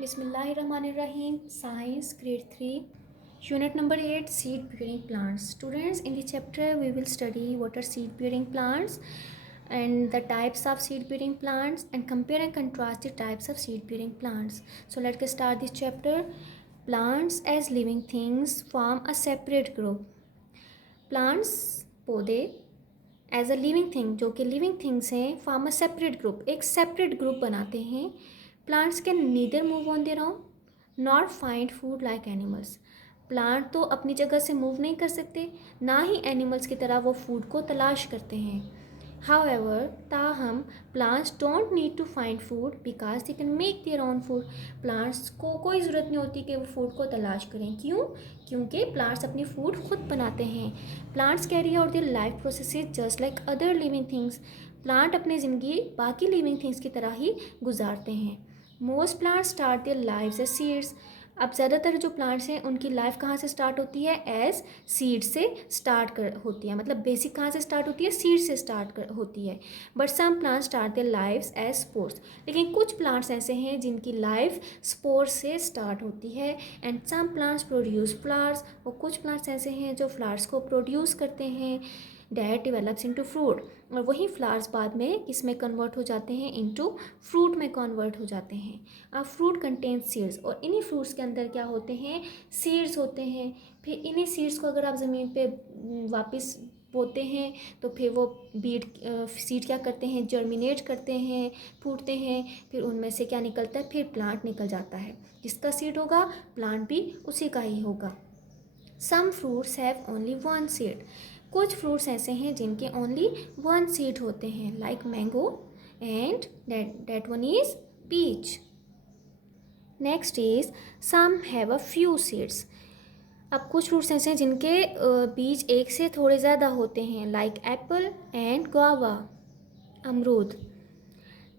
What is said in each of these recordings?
Bismillahirrahmanirrahim. Science, grade 3, unit number 8, seed bearing plants. Students, in the chapter we will study what are seed bearing plants and the types of seed bearing plants, and compare and contrast the types of seed bearing plants. So let's start this chapter. Plants as living things form a separate group. Plants, पौधे as a living thing, जो कि living things हैं, form a separate group, एक separate group बनाते हैं. Plants can neither move on their own not find food like animals. Plant तो अपनी जगह से मूव नहीं कर सकते, ना ही एनिमल्स की तरह वो फूड को तलाश करते हैं. However, ताहम plants don't need to find food because they can make their own food. Plants को कोई ज़रूरत नहीं होती कि वो फूड को तलाश करें. क्यों? क्योंकि plants अपनी फूड खुद बनाते हैं. Plants carry out their life processes just like other living things. Plant अपनी ज़िंदगी बाकी लिविंग थिंग्स की तरह ही गुजारते हैं. Most plants start their lives as seeds. अब ज़्यादातर जो प्लांट्स हैं उनकी लाइफ कहाँ से स्टार्ट होती है? एज सीड से स्टार्ट होती है. मतलब बेसिक कहाँ से स्टार्ट होती है? सीड से होती है. But some plants start their lives as spores. लेकिन कुछ प्लांट्स ऐसे हैं जिनकी लाइफ स्पोर्स से स्टार्ट होती है. And some plants produce flowers. और कुछ प्लांट्स ऐसे हैं जो फ्लावर्स को प्रोड्यूस करते हैं. That develops into fruit. और वही फ्लावर्स बाद में किस में कन्वर्ट हो जाते हैं? इनटू फ्रूट में कन्वर्ट हो जाते हैं. अब फ्रूट कंटेन सीड्स, और इन्हीं फ्रूट्स के अंदर क्या होते हैं? सीड्स होते हैं. फिर इन्हीं सीड्स को अगर आप ज़मीन पे वापस बोते हैं तो फिर वो सीड क्या करते हैं? जर्मिनेट करते हैं, फूटते हैं. फिर उनमें से क्या निकलता है? फिर प्लांट निकल जाता है. जिसका सीड होगा प्लांट भी उसी का ही होगा. Some fruits have only one seed. कुछ फ्रूट्स ऐसे हैं जिनके ओनली वन सीड होते हैं, like mango and that one is peach. Next is some have a few seeds. अब कुछ फ्रूट्स ऐसे हैं जिनके बीज एक से थोड़े ज़्यादा होते हैं, लाइक एप्पल एंड गुआवा, अमरूद.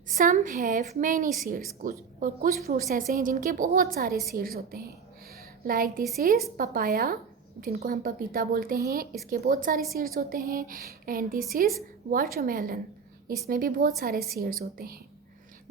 Some have many seeds. कुछ फ्रूट्स ऐसे हैं जिनके बहुत सारे सीड्स होते हैं, लाइक दिस इज़ पपाया, जिनको हम पपीता बोलते हैं, इसके बहुत सारे सीड्स होते हैं. एंड दिस इज़ वाटरमेलन, इसमें भी बहुत सारे सीड्स होते हैं.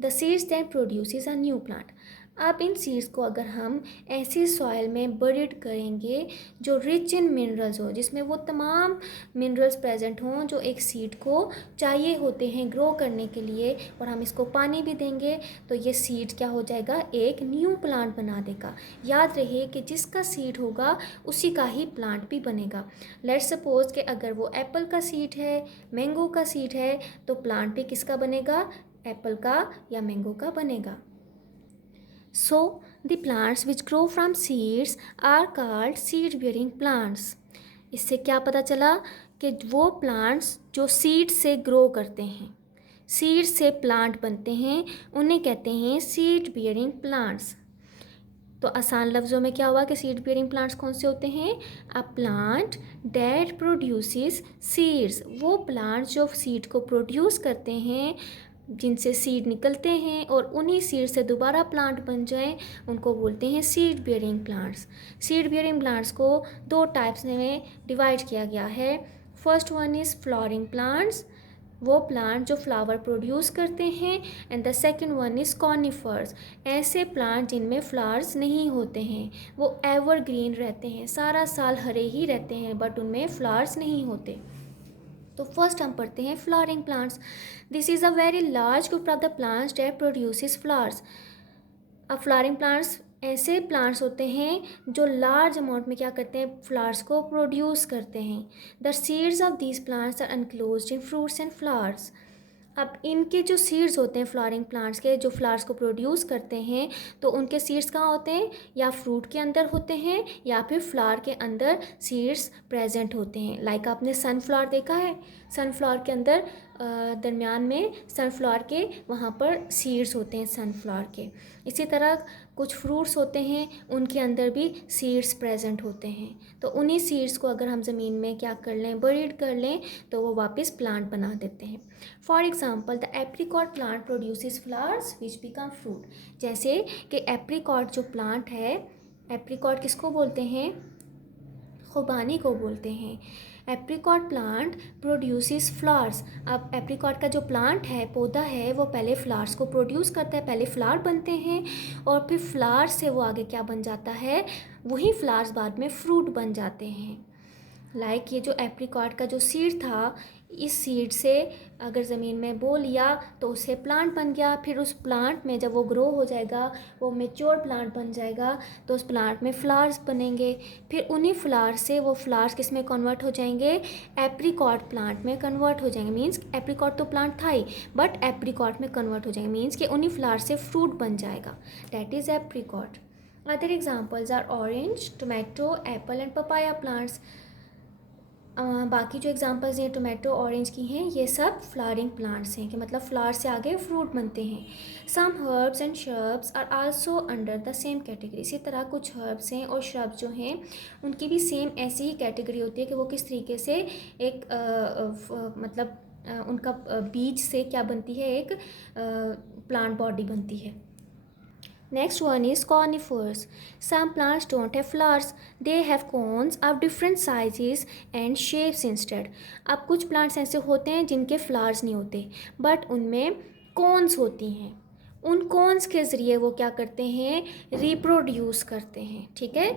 The seeds that produces a new plant. अब इन सीड्स को अगर हम ऐसी सॉइल में बरीड करेंगे जो रिच इन मिनरल्स हो, जिसमें वो तमाम मिनरल्स प्रेजेंट हों जो एक सीड को चाहिए होते हैं ग्रो करने के लिए, और हम इसको पानी भी देंगे, तो ये सीड क्या हो जाएगा? एक न्यू प्लांट बना देगा. याद रहे कि जिसका सीड होगा उसी का ही प्लांट भी बनेगा. लेट्स सपोज कि अगर वो एप्पल का सीड है, मैंगो का सीड है, तो प्लांट भी किसका बनेगा? एप्पल का या मैंगो का बनेगा. So the plants which grow from seeds are called seed bearing plants. इससे क्या पता चला? कि वो प्लांट्स जो सीड से ग्रो करते हैं, सीड से प्लांट बनते हैं, उन्हें कहते हैं सीड बियरिंग प्लांट्स. तो आसान लफ्ज़ों में क्या हुआ कि सीड बियरिंग प्लांट्स कौन से होते हैं? A plant that produces seeds. वो प्लांट्स जो सीड को प्रोड्यूस करते हैं, जिनसे सीड निकलते हैं और उन्हीं सीड से दोबारा प्लांट बन जाएं, उनको बोलते हैं seed bearing plants. Seed bearing plants को दो टाइप्स में डिवाइड किया गया है. First one is flowering plants, वो प्लांट जो फ्लावर प्रोड्यूस करते हैं. And the second one is conifers, ऐसे प्लांट जिनमें फ्लावर्स नहीं होते हैं, वो एवरग्रीन रहते हैं, सारा साल हरे ही रहते हैं, बट उनमें फ्लावर्स नहीं होते. तो फर्स्ट हम पढ़ते हैं flowering plants. This is a very large group of the plants that produces flowers. अब फ्लावरिंग प्लांट्स ऐसे प्लांट्स होते हैं जो लार्ज अमाउंट में क्या करते हैं? फ्लावर्स को प्रोड्यूस करते हैं. The seeds of these plants are enclosed in fruits and flowers. अब इनके जो सीड्स होते हैं फ्लावरिंग प्लांट्स के, जो फ्लावर्स को प्रोड्यूस करते हैं, तो उनके सीड्स कहाँ होते हैं? या फ्रूट के अंदर होते हैं या फिर फ्लावर के अंदर सीड्स प्रेजेंट होते हैं. लाइक आपने सनफ्लावर देखा है, सनफ्लावर के अंदर दरमियान में सनफ्लावर के वहाँ पर सीड्स होते हैं सनफ्लावर के. इसी तरह कुछ फ्रूट्स होते हैं, उनके अंदर भी सीड्स प्रेजेंट होते हैं. तो उन्हीं सीड्स को अगर हम ज़मीन में क्या कर लें? बरीड कर लें, तो वो वापस प्लांट बना देते हैं. For example the apricot plant produces flowers which become fruit. जैसे कि एप्रिकॉट जो प्लांट है, एप्रिकॉट किसको बोलते हैं? खुबानी को बोलते हैं. Apricot plant produces flowers. अब एप्रिकॉट का जो प्लांट है, पौधा है, वो पहले फ्लावर्स को प्रोड्यूस करता है, पहले फ्लावर बनते हैं और फिर फ्लावर से वो आगे क्या बन जाता है, वही फ्लावर्स बाद में फ्रूट बन जाते हैं। लाइक ये जो एप्रिकॉट का जो सीड था, इस सीड से अगर ज़मीन में बो लिया तो उससे प्लांट बन गया, फिर उस प्लांट में जब वो ग्रो हो जाएगा, वो मेच्योर प्लांट बन जाएगा, तो उस प्लांट में फ्लावर्स बनेंगे, फिर उन्हीं फ्लावर से वो फ्लावर्स किस में कन्वर्ट हो जाएंगे, एप्रिकॉट प्लांट में कन्वर्ट हो जाएंगे। मीन्स एप्रिकॉट तो प्लांट था ही, बट एप्रिकॉट में कन्वर्ट हो जाएंगे, मीन्स कि उन्हीं फ्लावर से फ्रूट बन जाएगा, that is apricot. Other examples are orange, tomato, apple and papaya plants. बाकी जो एग्जांपल्स हैं टोमेटो, ऑरेंज की हैं, ये सब फ्लावरिंग प्लांट्स हैं, कि मतलब फ्लावर से आगे फ्रूट बनते हैं। Some herbs and shrubs are also under the same category. इसी तरह कुछ हर्ब्स हैं और श्रब्स जो हैं उनकी भी सेम ऐसी ही कैटेगरी होती है कि वो किस तरीके से एक मतलब उनका बीज से क्या बनती है, एक प्लांट बॉडी बनती है। Next one is conifers. Some plants don't have flowers. They have cones of different sizes and shapes instead. अब कुछ plants ऐसे होते हैं जिनके flowers नहीं होते, but उनमें cones होती हैं। उन cones के ज़रिए वो क्या करते हैं, reproduce करते हैं, ठीक है।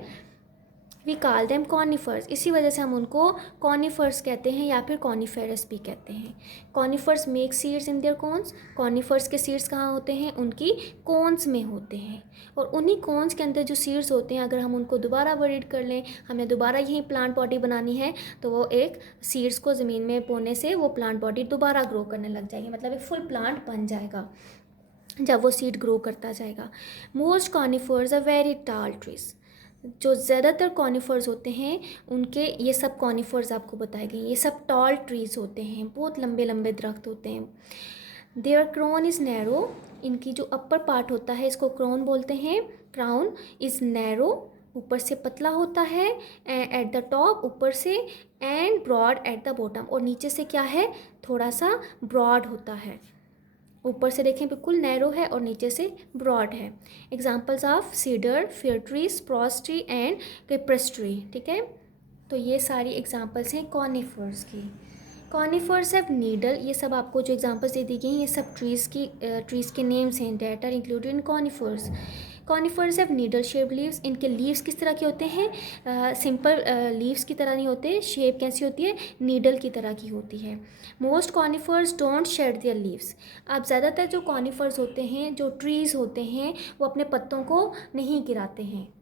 We call them conifers. इसी वजह से हम उनको कॉनिफर्स कहते हैं या फिर कॉनिफेरस भी कहते हैं। Conifers make seeds in their cons. Conifers के सीड्स कहाँ होते हैं, उनकी कॉन्स में होते हैं, और उन्हीं कॉन्स के अंदर जो सीड्स होते हैं, अगर हम उनको दोबारा ब्रीड कर लें, हमें दोबारा यही प्लांट बॉडी बनानी है, तो वो एक सीड्स को ज़मीन में बोने से वो प्लांट बॉडी दोबारा ग्रो करने लग जाएगी, मतलब एक फुल प्लांट बन जाएगा जब वो सीड ग्रो करता जाएगा। मोस्ट कॉनिफर्स आर वेरी टाल ट्रीज। जो ज़्यादातर कॉनिफर्स होते हैं उनके, ये सब कॉनिफर्स आपको बताए गए, ये सब टॉल ट्रीज़ होते हैं, बहुत लंबे लंबे दरख्त होते हैं। Their crown is narrow. इनकी जो अपर पार्ट होता है इसको क्राउन बोलते हैं। क्राउन इज़ नैरो, ऊपर से पतला होता है, एट द टॉप ऊपर से, and broad at the bottom, और नीचे से क्या है, थोड़ा सा ब्रॉड होता है। ऊपर से देखें बिल्कुल नैरो है और नीचे से ब्रॉड है। Examples of cedar, fir tree, spruce tree and cypress tree, ठीक है। तो ये सारी एग्जाम्पल्स हैं कॉनिफर्स की। Conifers have needle. ये सब आपको जो एग्जांपल्स दे दी गई हैं, ये सब ट्रीज़ के नेम्स हैं, that are included in conifers. Conifers have needle shape leaves. इनके लीव्स किस तरह के होते हैं, सिंपल लीव्स की तरह नहीं होते, शेप कैसी होती है, नीडल की तरह की होती है। Most conifers don't shade there leaves. अब ज़्यादातर जो कॉनिफर्स होते हैं, जो ट्रीज़ होते हैं, वो अपने पत्तों को नहीं गिराते हैं।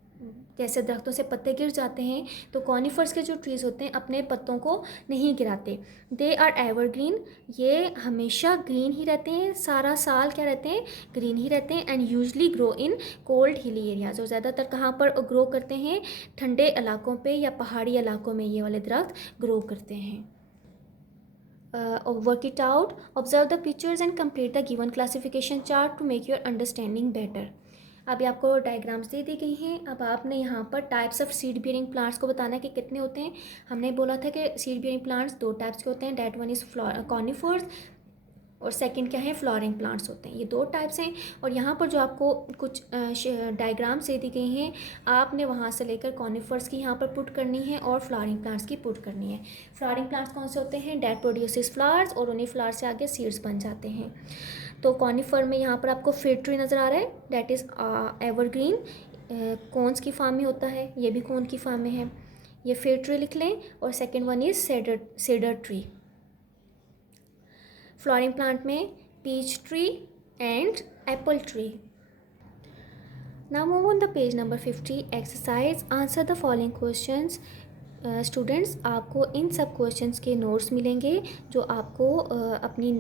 जैसे दरख्तों से पत्ते गिर जाते हैं, तो कॉनिफर्स के जो ट्रीज़ होते हैं अपने पत्तों को नहीं गिराते। They are evergreen. ये हमेशा ग्रीन ही रहते हैं, सारा साल क्या रहते हैं, ग्रीन ही रहते हैं। And usually grow in cold hilly areas. और ज़्यादातर कहाँ पर ग्रो करते हैं, ठंडे इलाकों पे या पहाड़ी इलाकों में ये वाले दरख्त ग्रो करते हैं। Work it out. Observe the pictures and complete the given classification chart to make your understanding better. अभी आपको डायग्राम्स दे दी गई हैं। अब आपने यहाँ पर types of seed bearing plants को बताना है कि कितने होते हैं। हमने बोला था कि सीड बियरिंग प्लांट्स दो टाइप्स के होते हैं, डेट वन इज़ कॉनिफर्स और सेकंड क्या है, फ्लावरिंग प्लांट्स होते हैं। ये दो टाइप्स हैं। और यहाँ पर जो आपको कुछ डायग्राम्स दे दी गई हैं, आपने वहाँ से लेकर कॉनिफर्स की यहाँ पर पुट करनी है और फ्लावरिंग प्लांट्स की पुट करनी है। फ्लावरिंग प्लांट्स कौन से होते हैं, डेट प्रोड्यूसेस फ्लावर्स, और उन्हीं फ्लावर से आगे सीड्स बन जाते हैं। तो कॉनिफर में यहाँ पर आपको फिर ट्री नज़र आ रहा है, डेट इज़ एवरग्रीन, कॉन्स की फार्म में होता है, ये भी कॉन की फार्म में है, ये फिर ट्री लिख लें। और second one is cedar tree. Flowering plant में peach tree and apple tree. Now move on the page number 50। Exercise, answer the following questions. Students, आपको इन सब क्वेश्चंस के नोट्स मिलेंगे जो आपको अपनी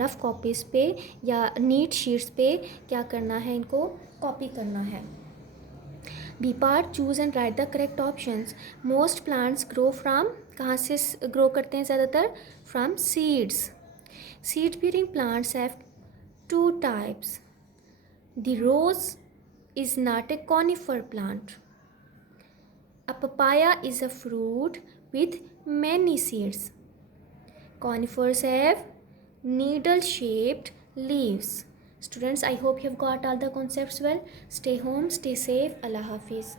रफ़ कॉपीज़ पे या नीट शीट्स पे क्या करना है, इनको कॉपी करना है। B part, choose and write the correct options. Most plants grow from, कहाँ से ग्रो करते हैं ज़्यादातर, from seeds. Seed bearing plants have two types. The rose is not a conifer plant. A papaya is a fruit with many seeds. Conifers have needle-shaped leaves. Students, I hope you have got all the concepts well. Stay home, stay safe. Allah Hafiz.